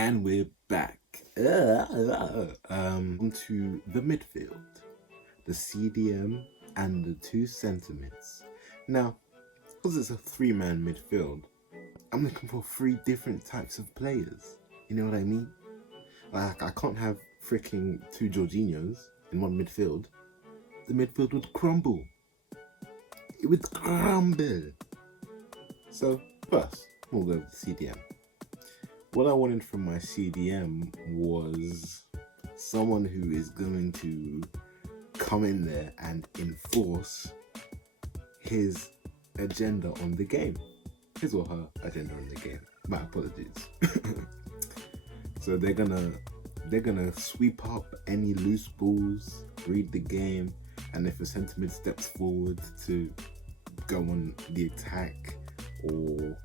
And we're back. Onto the midfield, the CDM and the two centre-mids. Now, because it's a three-man midfield, I'm looking for three different types of players. You know what I mean? Like, I can't have freaking two Jorginhos in one midfield. The midfield would crumble. It would crumble. So, first, we'll go with the CDM. What I wanted from my CDM was someone who is going to come in there and enforce his agenda on the game. His or her agenda on the game. My apologies. So they're gonna sweep up any loose balls, read the game, and if a centre mid steps forward to go on the attack or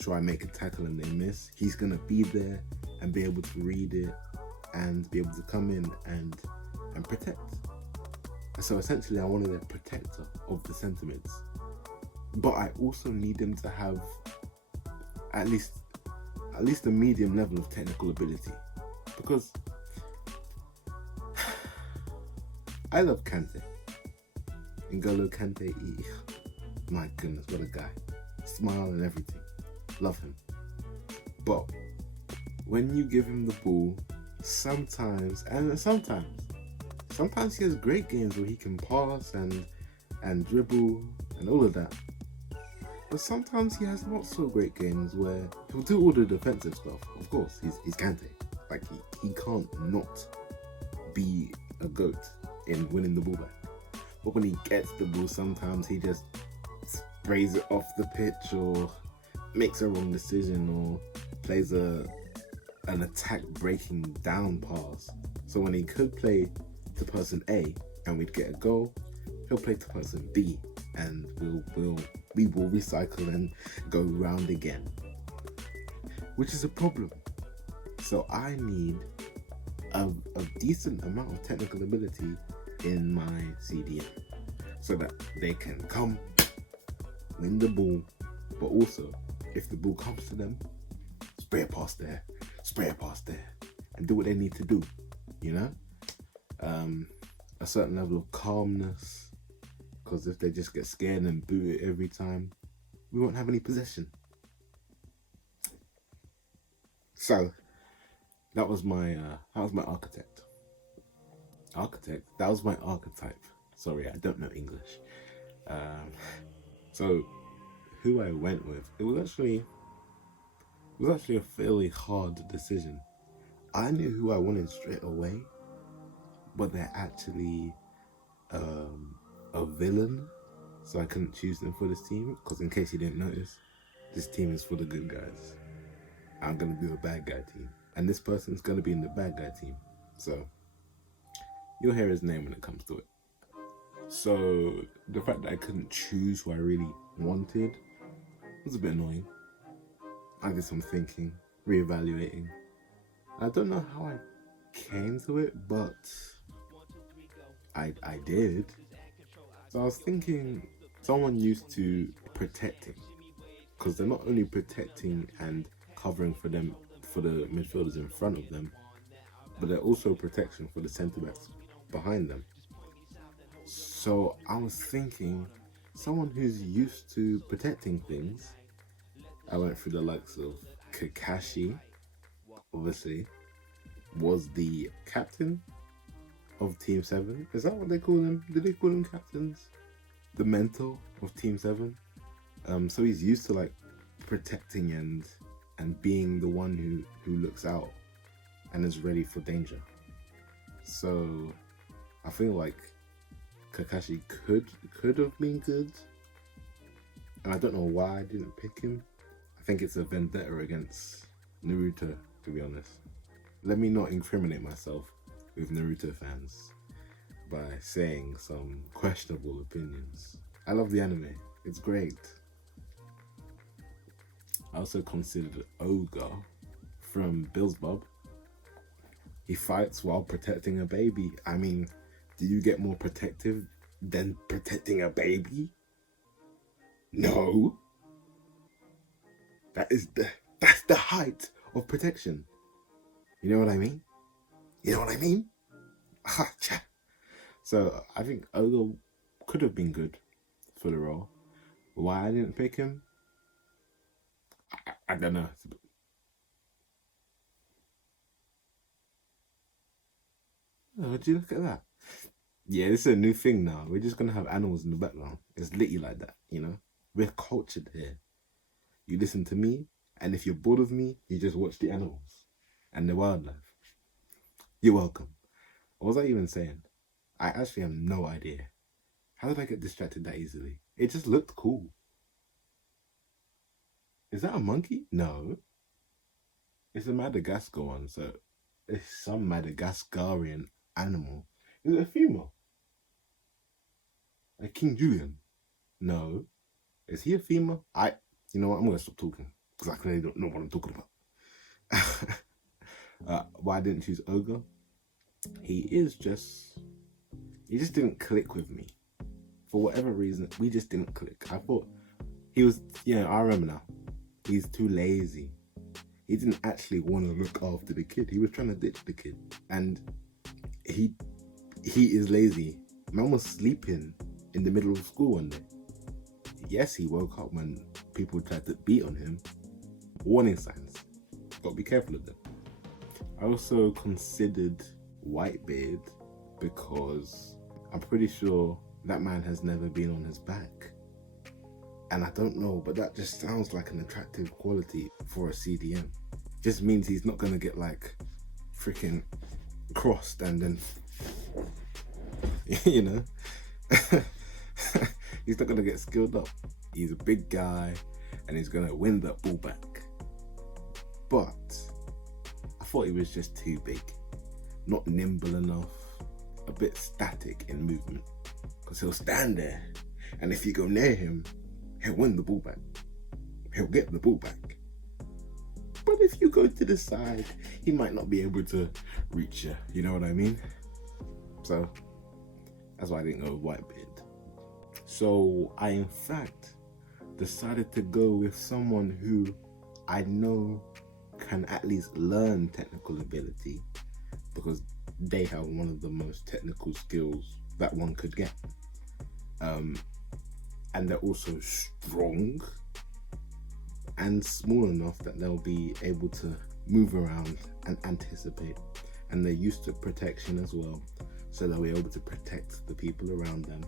try and make a tackle and they miss, he's gonna be there and be able to read it and be able to come in and protect. So essentially I wanted a protector of the centre mids, but I also need him to have at least a medium level of technical ability, because I love Kante. N'Golo Kante, my goodness, what a guy. Smile and everything. Love him. But when you give him the ball, sometimes he has great games where he can pass and dribble and all of that. But sometimes he has not so great games where he'll do all the defensive stuff. Of course, he's Kante. Like he can't not be a goat in winning the ball back. But when he gets the ball, sometimes he just sprays it off the pitch or makes a wrong decision or plays an attack breaking down pass. So when he could play to person A and we'd get a goal, he'll play to person B and we will recycle and go round again, which is a problem. So I need a decent amount of technical ability in my CDM so that they can come, win the ball, but also if the ball comes to them, spray it past there, and do what they need to do, you know? A certain level of calmness, because if they just get scared and boot it every time, we won't have any possession. So that was my architect. That was my archetype. Sorry, I don't know English. So who I went with, it was actually a fairly hard decision. I knew who I wanted straight away, but they're actually a villain, so I couldn't choose them for this team, because in case you didn't notice, this team is for the good guys. I'm gonna be a bad guy team, and this person's gonna be in the bad guy team, so you'll hear his name when it comes to it. So the fact that I couldn't choose who I really wanted was a bit annoying. I did some thinking, reevaluating. I don't know how I came to it, but I did. So I was thinking someone used to protecting, because they're not only protecting and covering for the midfielders in front of them, but they're also protection for the centre backs behind them. So I was thinking someone who's used to protecting things. I went through the likes of Kakashi, obviously, was the captain of Team 7. Is that what they call them? Do they call them captains? The mentor of Team 7. So he's used to like protecting and being the one who looks out and is ready for danger. So I feel like Kakashi could have been good, and I don't know why I didn't pick him. I think it's a vendetta against Naruto, to be honest. Let me not incriminate myself with Naruto fans by saying some questionable opinions. I love the anime, it's great. I also considered Ogre from Bill's Bob. He fights while protecting a baby. I mean, do you get more protective than protecting a baby? No. That's the height of protection. You know what I mean? You know what I mean? So I think Ogre could have been good for the role. Why I didn't pick him? I don't know. Oh, would you look at that? Yeah, this is a new thing now. We're just gonna have animals in the background. It's literally like that, you know? We're cultured here. You listen to me, and if you're bored of me, you just watch the animals and the wildlife. You're welcome. What was I even saying? I actually have no idea. How did I get distracted that easily? It just looked cool. Is that a monkey? No. It's a Madagascar one, so it's some Madagascarian animal. Is it a female? Like King Julian? No. Is he a female? You know what? I'm gonna stop talking because I clearly don't know what I'm talking about. Why I didn't choose Ogre? He just didn't click with me. For whatever reason, we just didn't click. I thought he was, I remember now. He's too lazy. He didn't actually want to look after the kid. He was trying to ditch the kid. And he is lazy. Man was sleeping in the middle of school one day. Yes, he woke up when people tried to beat on him. Warning signs. Gotta be careful of them. I also considered Whitebeard because I'm pretty sure that man has never been on his back. And I don't know, but that just sounds like an attractive quality for a CDM. Just means he's not gonna get like freaking crossed and then, you know, he's not gonna get skilled up. He's a big guy and he's gonna win that ball back. But I thought he was just too big, not nimble enough, a bit static in movement. Because he'll stand there, and if you go near him, he'll win the ball back. He'll get the ball back. But if you go to the side, he might not be able to reach you. You know what I mean? So that's why I didn't go with Whitebeard. So I, in fact, decided to go with someone who I know can at least learn technical ability, because they have one of the most technical skills that one could get. And they're also strong and small enough that they'll be able to move around and anticipate. And they're used to protection as well, so they'll be able to protect the people around them.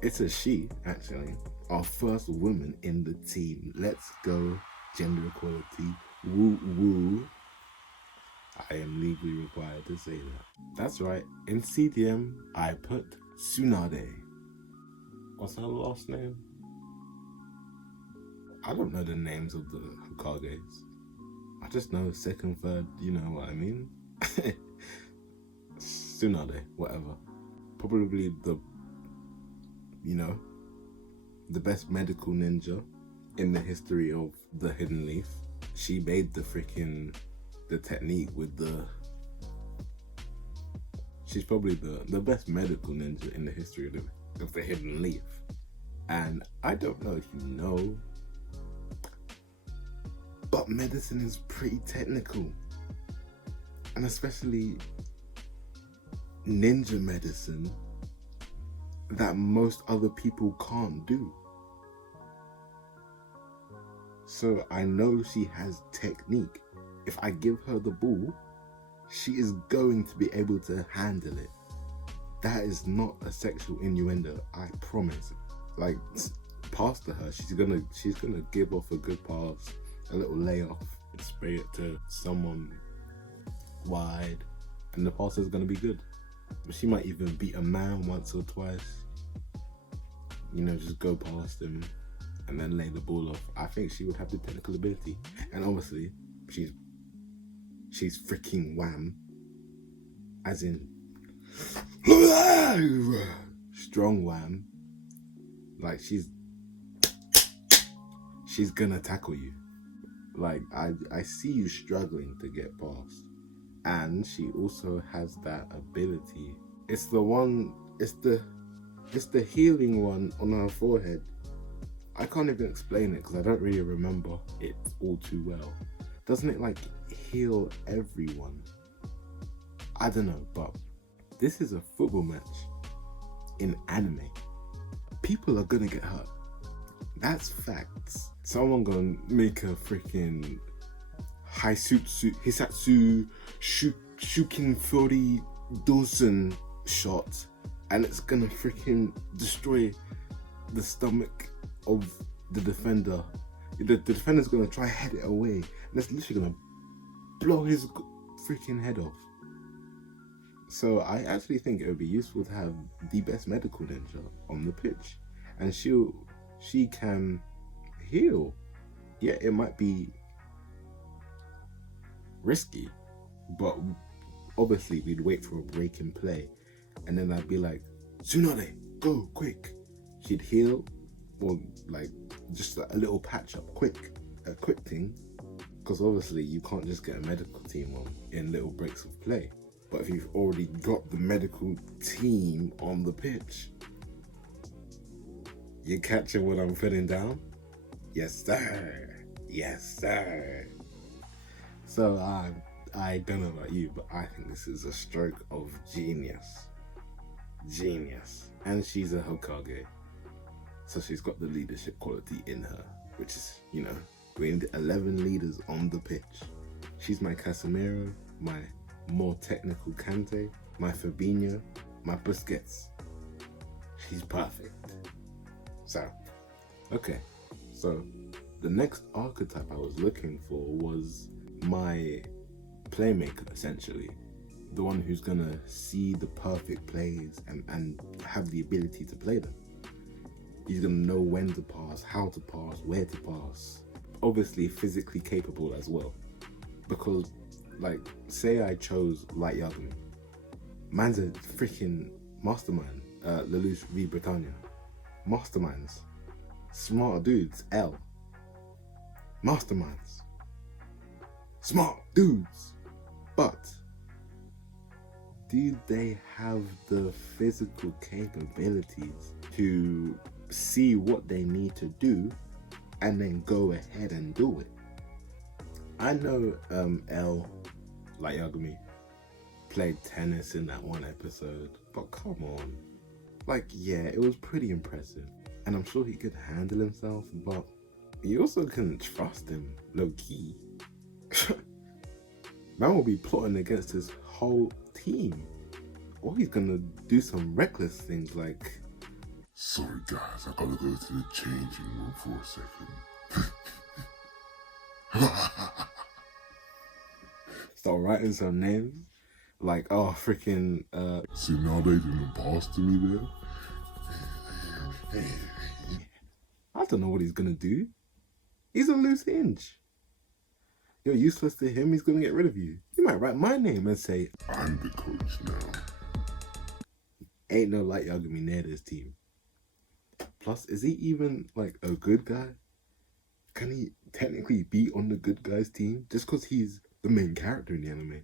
It's a she, actually. Our first woman in the team. Let's go, gender equality. Woo woo. I am legally required to say that. That's right. In CDM, I put Tsunade. What's her last name? I don't know the names of the Hokages. I just know second, third, you know what I mean? Tsunade, whatever. Probably the best medical ninja in the history of the Hidden Leaf. She made the technique with she's probably the best medical ninja in the history of the Hidden Leaf. And I don't know if you know, but medicine is pretty technical. And especially ninja medicine that most other people can't do. So I know she has technique. If I give her the ball, she is going to be able to handle it. That is not a sexual innuendo, I promise. Like, pass to her, she's gonna give off a good pass, a little layoff, and spray it to someone wide, and the pass is gonna be good. But she might even beat a man once or twice. Just go past him and then lay the ball off. I think she would have the technical ability, and obviously she's freaking wham, as in strong wham. Like she's gonna tackle you. Like I see you struggling to get past, and she also has that ability. It's the healing one on her forehead. I can't even explain it because I don't really remember it all too well. Doesn't it like heal everyone? I don't know, but this is a football match in anime. People are gonna get hurt. That's facts. Someone gonna make a freaking Hisatsu Shukin 40 Dawson shot, and it's gonna freaking destroy the stomach of the defender. The defender's gonna try to head it away, and it's literally gonna blow his freaking head off. So I actually think it would be useful to have the best medical ninja on the pitch, and she can heal. Yeah, it might be risky, but obviously we'd wait for a break in play, and then I'd be like, Tsunade, go quick. She'd heal, or like just a little patch up, a quick thing, because obviously you can't just get a medical team on in little breaks of play. But if you've already got the medical team on the pitch, you catching what I'm putting down? Yes, sir. Yes, sir. So I don't know about you, but I think this is a stroke of genius. Genius. And she's a Hokage. So she's got the leadership quality in her, which is, you know, we need 11 leaders on the pitch. She's my Casemiro, my more technical Kante, my Fabinho, my Busquets. She's perfect. So, okay. So, the next archetype I was looking for was my playmaker, essentially. The one who's gonna see the perfect plays and have the ability to play them. He's gonna know when to pass, how to pass, where to pass. Obviously physically capable as well. Because, like, say I chose Light Yagami. Man's a freaking mastermind. Lelouch v Britannia. Masterminds. Smart dudes. L. Masterminds. Smart dudes. But do they have the physical capabilities to see what they need to do and then go ahead and do it? I know L, Light Yagami, played tennis in that one episode, but come on. Like, yeah, it was pretty impressive. And I'm sure he could handle himself, but you also couldn't trust him, low key. Man will be plotting against his whole team. Or he's gonna do some reckless things like, sorry guys, I gotta go to the changing room for a second. start writing some names. Like, oh, freaking, See, now they didn't pass to me there. I don't know what he's gonna do. He's a loose hinge. You're useless to him, he's gonna get rid of you. He might write my name and say, I'm the coach now. Ain't no Light Yagami near this team. Plus, is he even, like, a good guy? Can he technically be on the good guys team? Just because he's the main character in the anime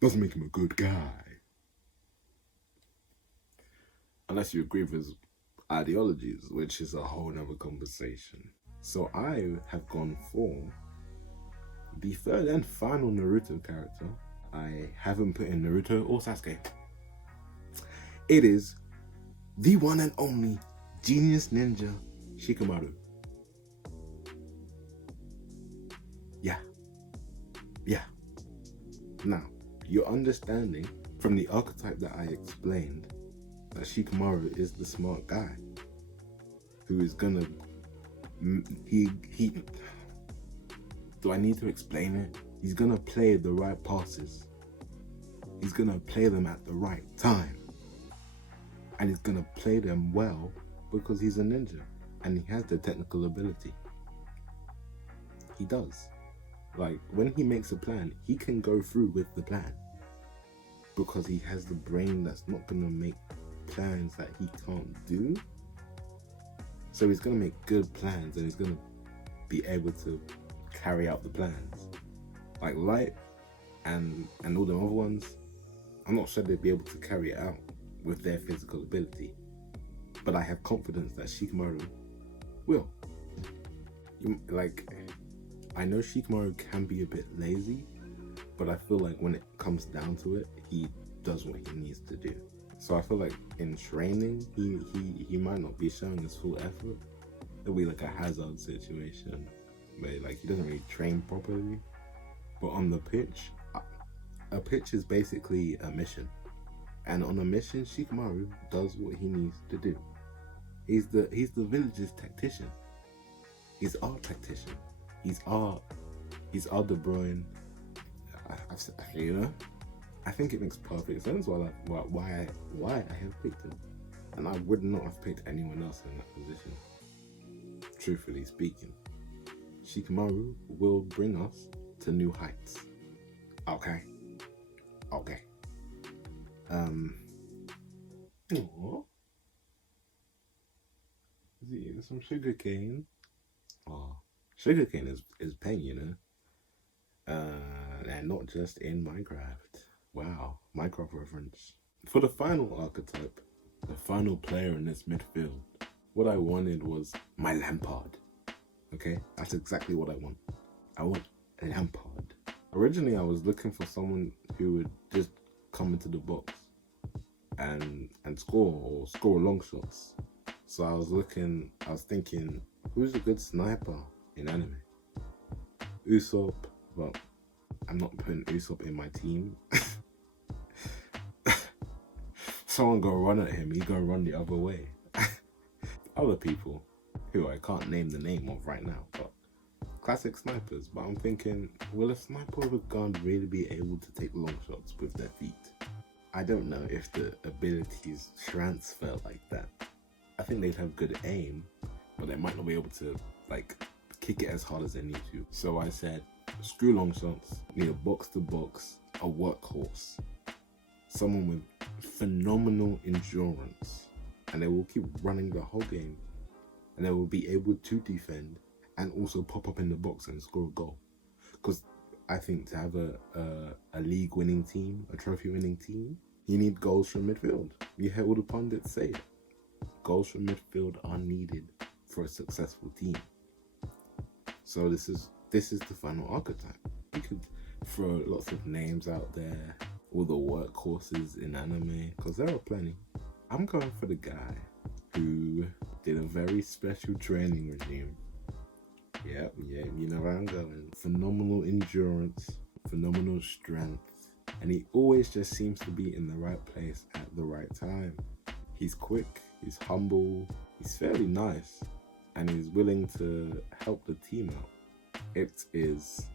doesn't make him a good guy. Unless you agree with his ideologies, which is a whole nother conversation. So I have gone for the third and final Naruto character. I haven't put in Naruto or Sasuke. It is the one and only genius ninja Shikamaru. Yeah. Now, you're understanding from the archetype that I explained that Shikamaru is the smart guy who is gonna do I need to explain it? He's gonna play the right passes. He's gonna play them at the right time. And he's gonna play them well because he's a ninja and he has the technical ability. He does. Like, when he makes a plan, he can go through with the plan because he has the brain that's not gonna make plans that he can't do. So he's gonna make good plans and he's gonna be able to carry out the plans. Like Light and all the other ones, I'm not sure they'd be able to carry it out with their physical ability. But I have confidence that Shikamaru will. I know Shikamaru can be a bit lazy, but I feel like when it comes down to it, he does what he needs to do. So I feel like in training, he might not be showing his full effort. It'll be like a Hazard situation where like he doesn't really train properly. But on the pitch, a pitch is basically a mission. And on a mission, Shikamaru does what he needs to do. He's the village's tactician. He's our tactician. He's our De Bruyne. I think it makes perfect sense why I have picked him, and I would not have picked anyone else in that position. Truthfully speaking, Shikamaru will bring us to new heights. Okay. Is he eating some sugarcane? Oh, sugarcane is pain, you know. And not just in Minecraft. Wow, Minecraft reference. For the final archetype, the final player in this midfield, what I wanted was my Lampard. Okay, that's exactly what I want. I want a Lampard. Originally, I was looking for someone who would just come into the box and score long shots. So I was thinking, who's a good sniper in anime? Usopp, but I'm not putting Usopp in my team. Someone go run at him, he's gonna run the other way. Other people, who I can't name the name of right now, but classic snipers. But I'm thinking, will a sniper with a gun really be able to take long shots with their feet? I don't know if the abilities transfer like that. I think they'd have good aim, but they might not be able to like kick it as hard as they need to. So I said, screw long shots, need a box to box, a workhorse, someone with phenomenal endurance, and they will keep running the whole game, and they will be able to defend and also pop up in the box and score a goal. Because I think to have a league winning team, a trophy winning team, you need goals from midfield. You hear all the pundits say it. Goals from midfield are needed for a successful team. So this is the final archetype. You could throw lots of names out there, all the workhorses in anime, because there are plenty. I'm going for the guy who did a very special training regime. Yeah, you know where I'm going. Phenomenal endurance, phenomenal strength, and he always just seems to be in the right place at the right time. He's quick, he's humble, he's fairly nice, and he's willing to help the team out. It is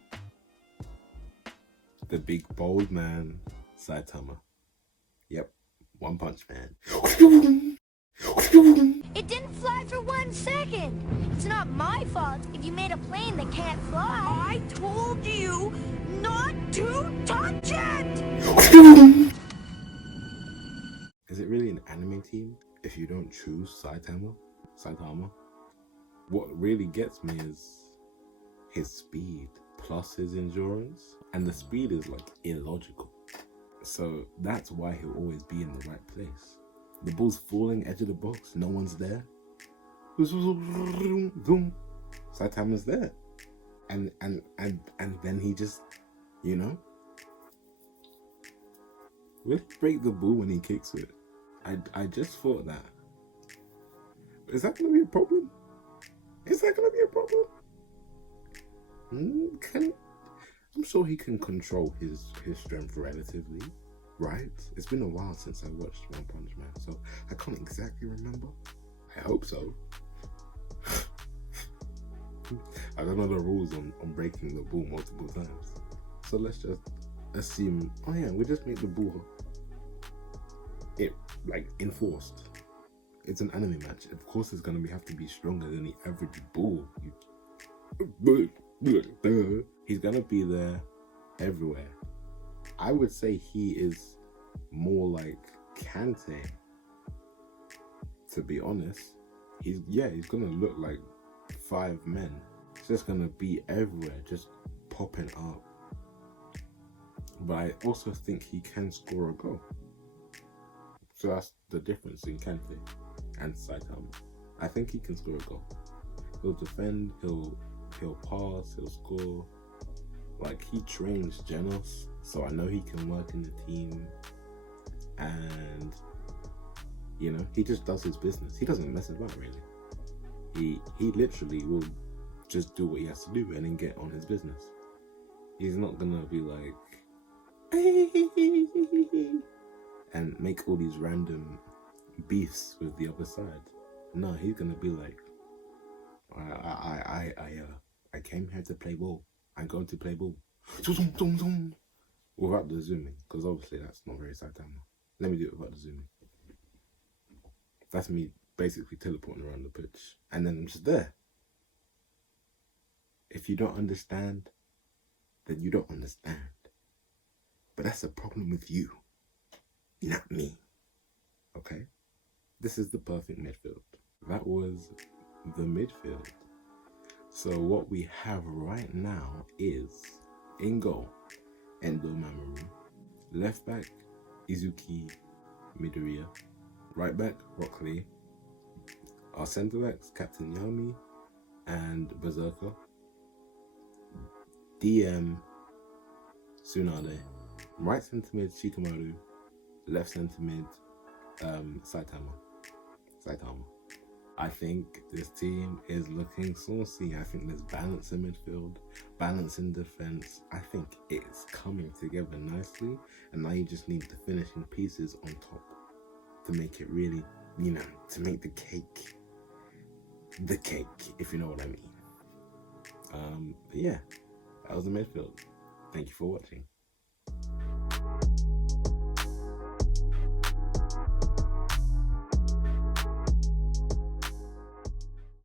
the big bold man, Saitama. Yep, One Punch Man. It didn't fly for 1 second. It's not my fault if you made a plane that can't fly. I told you not to touch it! Is it really an anime team if you don't choose Saitama? What really gets me is his speed plus his endurance, and the speed is like illogical. So that's why he'll always be in the right place. The ball's falling, edge of the box, no one's there. Saitama's there. And then he just, you know, will he break the ball when he kicks it? I just thought that. Is that gonna be a problem? I'm sure he can control his strength relatively, right? It's been a while since I watched One Punch Man, so I can't exactly remember. I hope so. I don't know the rules on breaking the ball multiple times. So let's just assume, oh yeah, we just make the ball enforced. It's an anime match. Of course it's gonna have to be stronger than the average ball. He's gonna be there everywhere. I would say he is more like Kante, to be honest. He's gonna look like 5 men. It's just gonna be everywhere, just popping up. But I also think he can score a goal. So that's the difference in Kante and Saitama. I think he can score a goal. He'll defend, he'll pass, he'll score. Like, he trains Genos So I know he can work in the team, and you know, he just does his business. He doesn't mess about really. He literally will just do what he has to do and then get on his business. He's not gonna be like and make all these random beefs with the other side. No, he's gonna be like, I came here to play ball. I'm going to play ball. Without the zooming, because obviously that's not very Saitama. Let me do it without the zooming. That's me basically teleporting around the pitch, and then I'm just there. If you don't understand, then you don't understand. But that's a problem with you, not me. Okay? This is the perfect midfield. That was the midfield. So what we have right now is, in goal, Endo Mamoru. Left back, Izuki Midoriya. Right back, Rock Lee. Our centre backs, Captain Yami and Berserker. DM, Tsunade. Right centre mid, Shikamaru. Left centre mid, Saitama. I think this team is looking saucy. I think there's balance in midfield, balance in defence. I think it's coming together nicely, and now you just need the finishing pieces on top to make it really, you know, to make the cake, if you know what I mean. Yeah, that was the midfield. Thank you for watching.